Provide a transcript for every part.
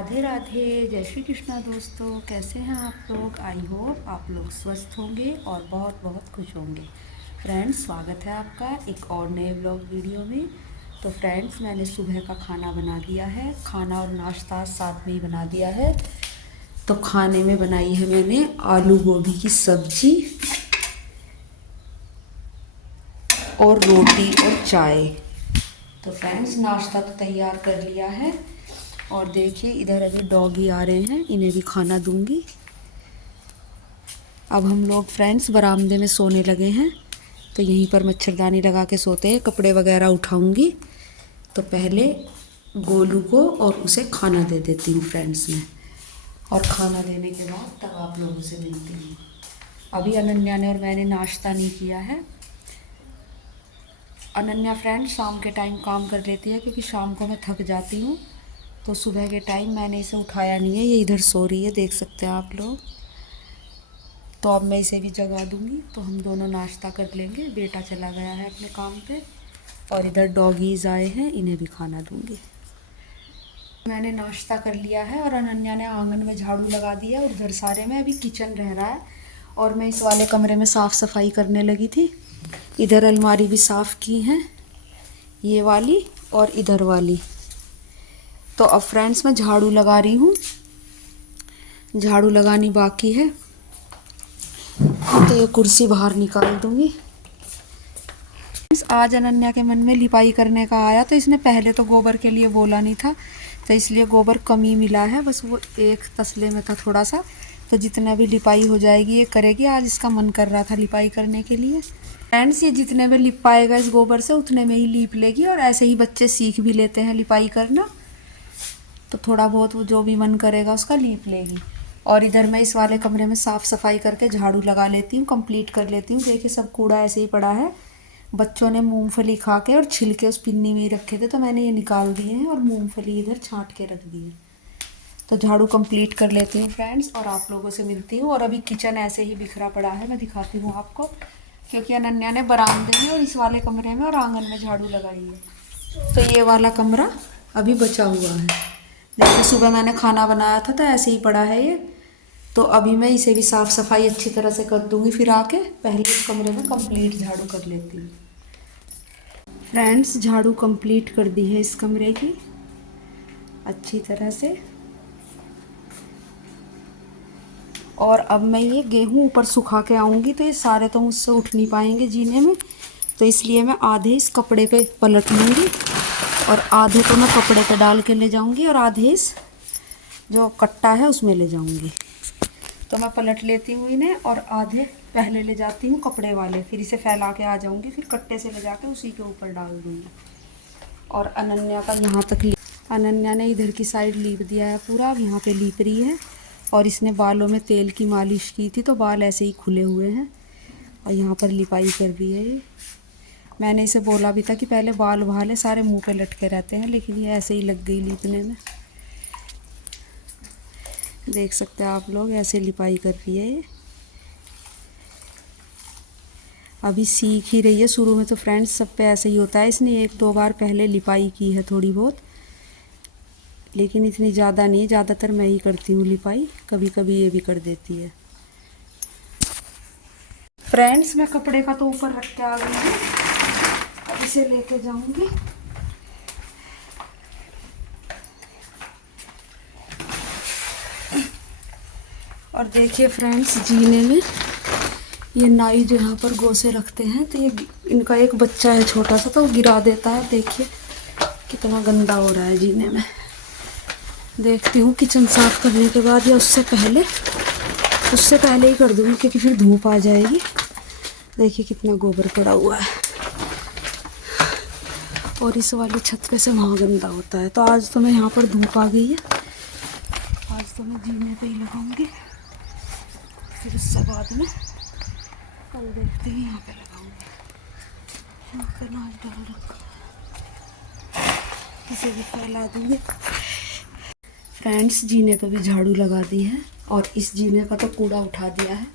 राधे राधे, जय श्री कृष्णा दोस्तों। कैसे हैं आप लोग? आई होप आप लोग स्वस्थ होंगे और बहुत बहुत खुश होंगे। फ्रेंड्स, स्वागत है आपका एक और नए ब्लॉग वीडियो में। तो फ्रेंड्स, मैंने सुबह का खाना बना दिया है। खाना और नाश्ता साथ में ही बना दिया है। तो खाने में बनाई है मैंने आलू गोभी की सब्जी और रोटी और चाय। तो फ्रेंड्स, नाश्ता तो तैयार कर लिया है। और देखिए, इधर अभी डॉगी आ रहे हैं, इन्हें भी खाना दूंगी। अब हम लोग फ्रेंड्स बरामदे में सोने लगे हैं। तो यहीं पर मच्छरदानी लगा के सोते हैं। कपड़े वगैरह उठाऊंगी। तो पहले गोलू को और उसे खाना दे देती हूँ फ्रेंड्स में। और खाना देने के बाद तब आप लोगों से मिलती हूँ। अभी अनन्या ने और मैंने नाश्ता नहीं किया है। अनन्या फ्रेंड्स शाम के टाइम काम कर लेती है, क्योंकि शाम को मैं थक जाती हूँ। तो सुबह के टाइम मैंने इसे उठाया नहीं है, ये इधर सो रही है, देख सकते हैं आप लोग। तो अब मैं इसे भी जगा दूंगी, तो हम दोनों नाश्ता कर लेंगे। बेटा चला गया है अपने काम पे और इधर डॉगीज़ आए हैं, इन्हें भी खाना दूंगी। मैंने नाश्ता कर लिया है और अनन्या ने आंगन में झाड़ू लगा दिया और घर सारे में अभी किचन रह रहा है। और मैं इस वाले कमरे में साफ़ सफाई करने लगी थी। इधर अलमारी भी साफ़ की हैं, ये वाली और इधर वाली। तो अब फ्रेंड्स मैं झाड़ू लगा रही हूँ, झाड़ू लगानी बाकी है। तो ये कुर्सी बाहर निकाल दूंगी। आज अनन्या के मन में लिपाई करने का आया, तो इसने पहले तो गोबर के लिए बोला नहीं था, तो इसलिए गोबर कम ही मिला है। बस वो एक तसले में था थोड़ा सा। तो जितना भी लिपाई हो जाएगी ये करेगी। आज इसका मन कर रहा था लिपाई करने के लिए। फ्रेंड्स, ये जितने में लिप पाएगा इस गोबर से उतने में ही लीप लेगी। और ऐसे ही बच्चे सीख भी लेते हैं लिपाई करना। तो थोड़ा बहुत वो जो भी मन करेगा उसका लीप लेगी। और इधर मैं इस वाले कमरे में साफ़ सफाई करके झाड़ू लगा लेती हूँ, कंप्लीट कर लेती हूँ। देखिए, सब कूड़ा ऐसे ही पड़ा है। बच्चों ने मूंगफली खा के और छिलके उस पिन्नी में ही रखे थे, तो मैंने ये निकाल दिए हैं और मूंगफली इधर छांट के रख दी है। तो झाड़ू कंप्लीट कर लेती हूँ फ्रेंड्स, और आप लोगों से मिलती हूँ। और अभी किचन ऐसे ही बिखरा पड़ा है, मैं दिखाती हूँ आपको, क्योंकि अनन्या ने बरामदे में और इस वाले कमरे में और आंगन में झाड़ू लगाई है। तो ये वाला कमरा अभी बचा हुआ है। देखिए, सुबह मैंने खाना बनाया था तो ऐसे ही पड़ा है ये। तो अभी मैं इसे भी साफ़ सफाई अच्छी तरह से कर दूंगी। फिर आके पहले इस कमरे में कंप्लीट झाड़ू कर लेती हूँ। फ्रेंड्स, झाड़ू कंप्लीट कर दी है इस कमरे की अच्छी तरह से। और अब मैं ये गेहूं ऊपर सुखा के आऊँगी, तो ये सारे तो मुझसे उठ नहीं पाएंगे जीने में। तो इसलिए मैं आधे इस कपड़े पे पलट लूँगी और आधे तो मैं कपड़े पे डाल के ले जाऊँगी और आधे इस जो कट्टा है उसमें ले जाऊँगी। तो मैं पलट लेती हूँ इन्हें और आधे पहले ले जाती हूँ कपड़े वाले, फिर इसे फैला के आ जाऊँगी, फिर कट्टे से ले जाके उसी के ऊपर डाल दूँगी। और अनन्या का यहाँ तक अनन्या ने इधर की साइड लीप दिया है पूरा, अब यहाँ पे लीप रही है। और इसने बालों में तेल की मालिश की थी, तो बाल ऐसे ही खुले हुए हैं और यहाँ पर लिपाई कर रही है ये। मैंने इसे बोला भी था कि पहले बाल बहा ले, सारे मुँह पे लटके रहते हैं, लेकिन ये ऐसे ही लग गई लीपने में। देख सकते हैं आप लोग, ऐसे लिपाई कर रही है ये। अभी सीख ही रही है। शुरू में तो फ्रेंड्स सब पे ऐसे ही होता है। इसने एक दो बार पहले लिपाई की है थोड़ी बहुत, लेकिन इतनी ज़्यादा नहीं। ज़्यादातर मैं ही करती हूँ लिपाई, कभी कभी ये भी कर देती है। फ्रेंड्स, मैं कपड़े का तो ऊपर रख के आ गई हूँ, अब इसे लेके जाऊँगी। और देखिए फ्रेंड्स, जीने में ये नाई जो यहाँ पर गोसे रखते हैं, तो ये इनका एक बच्चा है छोटा सा, तो वो गिरा देता है। देखिए कितना गंदा हो रहा है जीने में। देखती हूँ किचन साफ़ करने के बाद या उससे पहले ही कर दूँगी, क्योंकि फिर धूप आ जाएगी। देखिए कितना गोबर पड़ा हुआ है। और इस वाली छत पे से वहाँ गंदा होता है। तो आज तो मैं यहाँ पर धूप आ गई है, आज तो मैं जीने पे ही लगाऊंगी। फिर उससे बाद में कल देखते हैं, यहाँ पे लगाऊंगी। यहाँ पे नाच डाल रखा, इसे भी फैला दूंगी। फ्रेंड्स, जीने पे भी झाड़ू लगा दी है और इस जीने का तो कूड़ा उठा दिया है,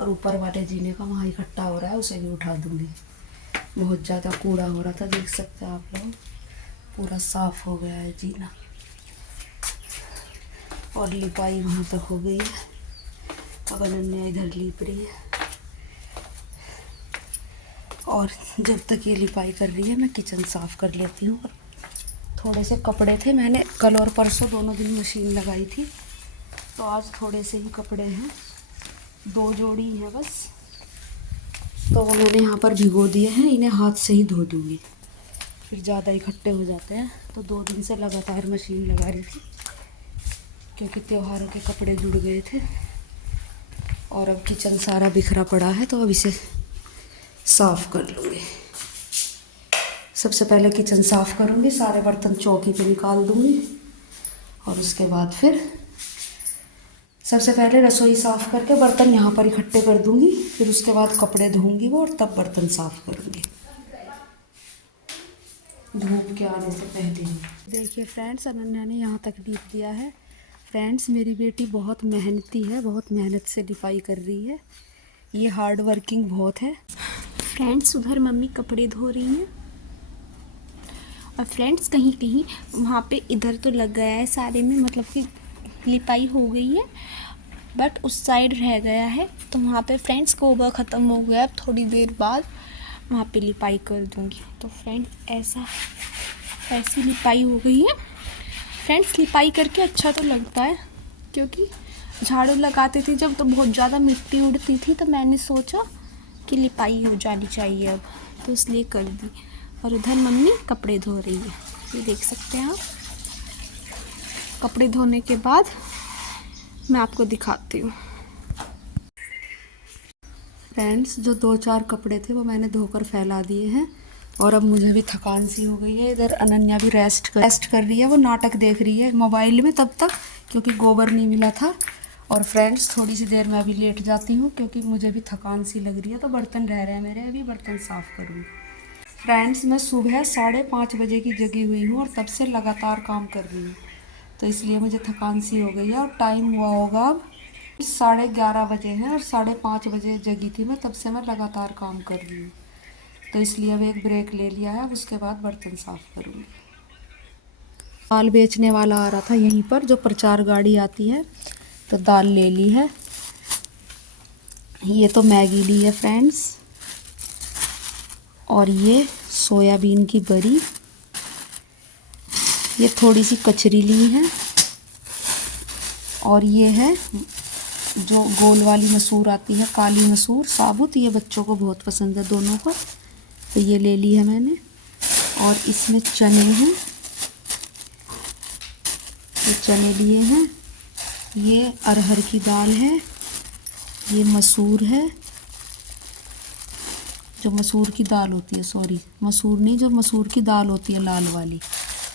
और ऊपर वाले जीने का वहाँ इकट्ठा हो रहा है, उसे भी उठा दूंगी। बहुत ज़्यादा कूड़ा हो रहा था, देख सकते हैं आप लोग, पूरा साफ़ हो गया है जीना। और लिपाई वहाँ तक हो गई है। अब अनन्या इधर लिप रही है और जब तक ये लिपाई कर रही है मैं किचन साफ़ कर लेती हूँ। थोड़े से कपड़े थे, मैंने कल और परसों दोनों दिन मशीन लगाई थी, तो आज थोड़े से ही कपड़े हैं, 2 जोड़ी हैं बस, तो वो मैंने यहाँ पर भिगो दिए हैं। इन्हें हाथ से ही धो दूँगी, फिर ज़्यादा इकट्ठे हो जाते हैं। तो 2 दिन से लगातार मशीन लगा रही थी क्योंकि त्योहारों के कपड़े जुड़ गए थे। और अब किचन सारा बिखरा पड़ा है, तो अब इसे साफ़ कर लूँगी। सबसे पहले किचन साफ़ करूँगी, सारे बर्तन चौकी पे निकाल दूँगी और उसके बाद फिर सबसे पहले रसोई साफ़ करके बर्तन यहाँ पर इकट्ठे कर दूँगी, फिर उसके बाद कपड़े धोऊँगी वो, और तब बर्तन साफ़ करूँगी धूप के आने से पहले ही। देखिए फ्रेंड्स, अनन्या ने यहाँ तक लीप दिया है। फ्रेंड्स, मेरी बेटी बहुत मेहनती है, बहुत मेहनत से लिपाई कर रही है, ये हार्ड वर्किंग बहुत है। फ्रेंड्स, उधर मम्मी कपड़े धो रही हैं और फ्रेंड्स कहीं कहीं वहाँ पे इधर तो लग गया है सारे में, मतलब कि लिपाई हो गई है, बट उस साइड रह गया है, तो वहाँ पे फ्रेंड्स गोबर ख़त्म हो गया। अब थोड़ी देर बाद वहाँ पे लिपाई कर दूँगी। तो फ्रेंड्स ऐसी लिपाई हो गई है। फ्रेंड्स, लिपाई करके अच्छा तो लगता है, क्योंकि झाड़ू लगाते थे जब तो बहुत ज़्यादा मिट्टी उड़ती थी, तो मैंने सोचा कि लिपाई हो जानी चाहिए अब, तो इसलिए कर दी। और उधर मम्मी कपड़े धो रही है, ये देख सकते हैं आप। कपड़े धोने के बाद मैं आपको दिखाती हूँ। फ्रेंड्स, जो 2-4 कपड़े थे वो मैंने धोकर फैला दिए हैं और अब मुझे भी थकान सी हो गई है। इधर अनन्या भी रेस्ट कर रही है, वो नाटक देख रही है मोबाइल में तब तक, क्योंकि गोबर नहीं मिला था। और फ्रेंड्स, थोड़ी सी देर में अभी लेट जाती हूँ क्योंकि मुझे भी थकान सी लग रही है। तो बर्तन रह रहे हैं मेरे, अभी बर्तन साफ़ करूँगी। फ्रेंड्स, मैं सुबह 5:30 बजे की जगी हुई हूँ और तब से लगातार काम कर रही हूँ, तो इसलिए मुझे थकान सी हो गई है। और टाइम हुआ होगा अब 11:30 बजे हैं और 5:30 बजे जगी थी मैं, तब से मैं लगातार काम कर रही हूँ, तो इसलिए अब एक ब्रेक ले लिया है। अब उसके बाद बर्तन साफ़ करूँगी। दाल बेचने वाला आ रहा था यहीं पर, जो प्रचार गाड़ी आती है, तो दाल ले ली है। ये तो मैगी ली है फ्रेंड्स, और ये सोयाबीन की बड़ी, ये थोड़ी सी कचरी ली है, और ये है जो गोल वाली मसूर आती है, काली मसूर साबुत, ये बच्चों को बहुत पसंद है दोनों को, तो ये ले ली है मैंने। और इसमें चने हैं, ये चने लिए हैं, ये अरहर की दाल है, ये मसूर है, जो मसूर की दाल होती है, सॉरी मसूर नहीं, जो मसूर की दाल होती है लाल वाली,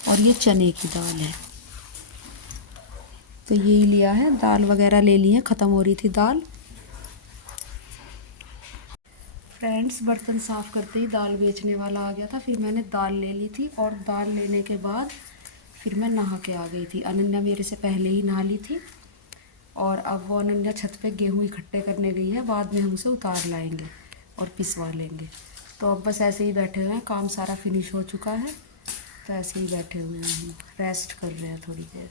और ये चने की दाल है। तो यही लिया है, दाल वगैरह ले ली है, ख़त्म हो रही थी दाल। फ्रेंड्स, बर्तन साफ़ करते ही दाल बेचने वाला आ गया था, फिर मैंने दाल ले ली थी, और दाल लेने के बाद फिर मैं नहा के आ गई थी। अनन्या मेरे से पहले ही नहा ली थी, और अब वो अनन्या छत पे गेहूँ इकट्ठे करने गई है, बाद में हम उसे उतार लाएंगे और पिसवा लेंगे। तो अब बस ऐसे ही बैठे हुए हैं, काम सारा फिनिश हो चुका है, तो ऐसे ही बैठे हुए हैं, रेस्ट कर रहे हैं थोड़ी देर।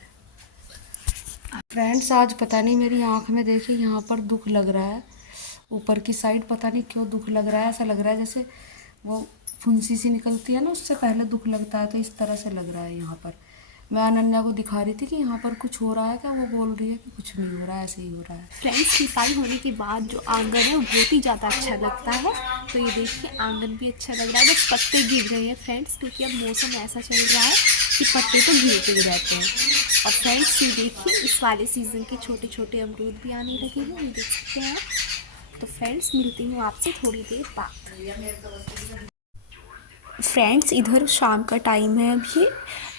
फ्रेंड्स, आज पता नहीं मेरी आँख में देखिए यहाँ पर दुख लग रहा है, ऊपर की साइड पता नहीं क्यों दुख लग रहा है। ऐसा लग रहा है जैसे वो फुंसी सी निकलती है ना, उससे पहले दुख लगता है, तो इस तरह से लग रहा है यहाँ पर। मैं अनन्या को दिखा रही थी कि यहाँ पर कुछ हो रहा है क्या, वो बोल रही है कि कुछ नहीं हो रहा है, ऐसे ही हो रहा है। फ्रेंड्स, लिपाई होने के बाद जो आंगन है वो बहुत ही ज़्यादा अच्छा लगता है। तो ये देखिए आंगन भी अच्छा लग रहा है, बस पत्ते गिर रहे हैं फ्रेंड्स, क्योंकि अब मौसम ऐसा चल रहा है कि पत्ते तो गिरते ही रहते हैं। और फ्रेंड्स, ये देखिए इस वाले सीज़न के छोटे छोटे अमरूद भी आने लगे हैं, ये देख सकते हैं आप। तो फ्रेंड्स, मिलती हूँ आपसे थोड़ी देर बाद। फ्रेंड्स, इधर शाम का टाइम है अभी,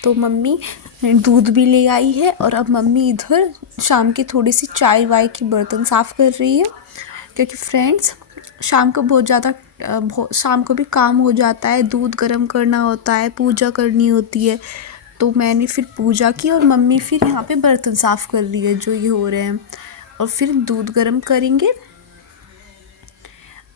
तो मम्मी दूध भी ले आई है, और अब मम्मी इधर शाम की थोड़ी सी चाय वाय की बर्तन साफ़ कर रही है, क्योंकि फ्रेंड्स शाम को बहुत ज़्यादा शाम को भी काम हो जाता है, दूध गर्म करना होता है, पूजा करनी होती है। तो मैंने फिर पूजा की और मम्मी फिर यहाँ पे बर्तन साफ़ कर रही है जो ये हो रहे हैं, और फिर दूध गर्म करेंगे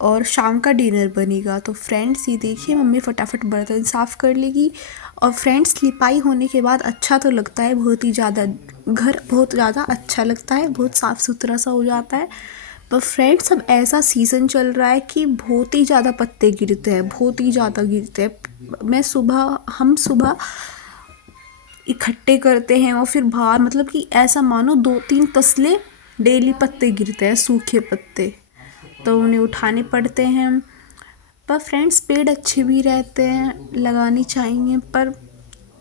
और शाम का डिनर बनेगा। तो फ्रेंड्स ये देखिए मम्मी फटाफट बर्तन साफ़ कर लेगी। और फ्रेंड्स लिपाई होने के बाद अच्छा तो लगता है बहुत ही ज़्यादा, घर बहुत ज़्यादा अच्छा लगता है, बहुत साफ़ सुथरा सा हो जाता है। पर फ्रेंड्स अब ऐसा सीज़न चल रहा है कि बहुत ही ज़्यादा पत्ते गिरते हैं, बहुत ही ज़्यादा गिरते हैं। हम सुबह इकट्ठे करते हैं और फिर बाहर, मतलब कि ऐसा मानो 2-3 तसले डेली पत्ते गिरते हैं, सूखे पत्ते, तो उन्हें उठाने पड़ते हैं। पर फ्रेंड्स पेड़ अच्छे भी रहते हैं, लगाने चाहिए, पर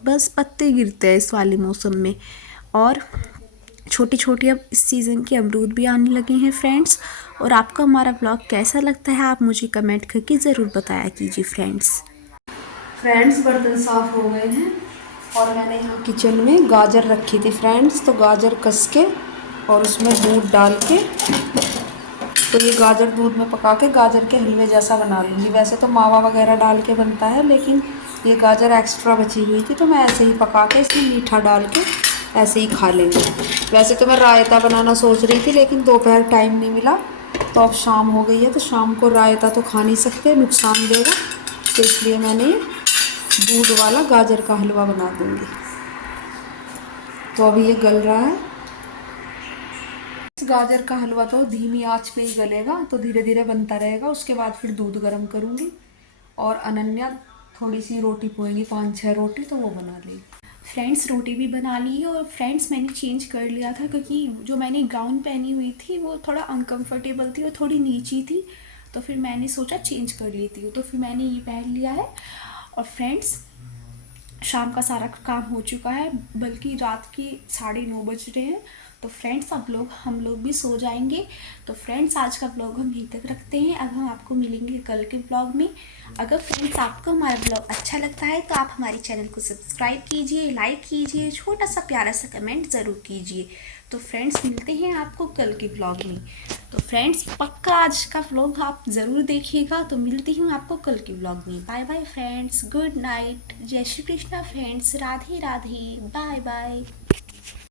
बस पत्ते गिरते हैं इस वाले मौसम में। और छोटी छोटी अब इस सीज़न के अमरूद भी आने लगे हैं फ्रेंड्स। और आपको हमारा ब्लॉग कैसा लगता है आप मुझे कमेंट करके ज़रूर बताया कीजिए फ्रेंड्स। फ्रेंड्स बर्तन साफ़ हो गए हैं और मैंने यहाँ किचन में गाजर रखी थी फ्रेंड्स, तो गाजर कस के और उसमें दूध डाल के, तो ये गाजर दूध में पका के गाजर के हलवे जैसा बना लूँगी। वैसे तो मावा वगैरह डाल के बनता है, लेकिन ये गाजर एक्स्ट्रा बची हुई थी तो मैं ऐसे ही पका के इसमें मीठा डाल के ऐसे ही खा लेंगे। वैसे तो मैं रायता बनाना सोच रही थी, लेकिन दोपहर टाइम नहीं मिला, तो अब शाम हो गई है, तो शाम को रायता तो खा नहीं सकते, नुकसान देगा, तो इसलिए मैंने दूध वाला गाजर का हलवा बना दूँगी। तो अभी ये गल रहा है। इस गाजर का हलवा तो धीमी आंच पे ही गलेगा, तो धीरे धीरे बनता रहेगा। उसके बाद फिर दूध गर्म करूँगी और अनन्या थोड़ी सी रोटी पोएगी, 5-6 रोटी, तो वो बना लेगी। फ्रेंड्स रोटी भी बना ली है। और फ्रेंड्स मैंने चेंज कर लिया था क्योंकि जो मैंने गाउन पहनी हुई थी वो थोड़ा अनकंफर्टेबल थी और थोड़ी नीची थी, तो फिर मैंने सोचा चेंज कर लेती हूँ, तो फिर मैंने ये पहन लिया है। और फ्रेंड्स शाम का सारा काम हो चुका है, बल्कि रात के 9:30 बज रहे हैं। तो फ्रेंड्स अब हम लोग भी सो जाएंगे। तो फ्रेंड्स आज का ब्लॉग हम यहीं तक रखते हैं। अब हम आपको मिलेंगे कल के ब्लॉग में। अगर फ्रेंड्स आपको हमारा ब्लॉग अच्छा लगता है तो आप हमारे चैनल को सब्सक्राइब कीजिए, लाइक कीजिए, छोटा सा प्यारा सा कमेंट ज़रूर कीजिए। तो फ्रेंड्स मिलते हैं आपको कल के ब्लॉग में। तो फ्रेंड्स पक्का आज का व्लॉग आप ज़रूर देखिएगा। तो मिलती हूँ आपको कल के ब्लॉग में। Bye bye friends, good night, जय Shri Krishna friends, Radhe Radhe, bye bye.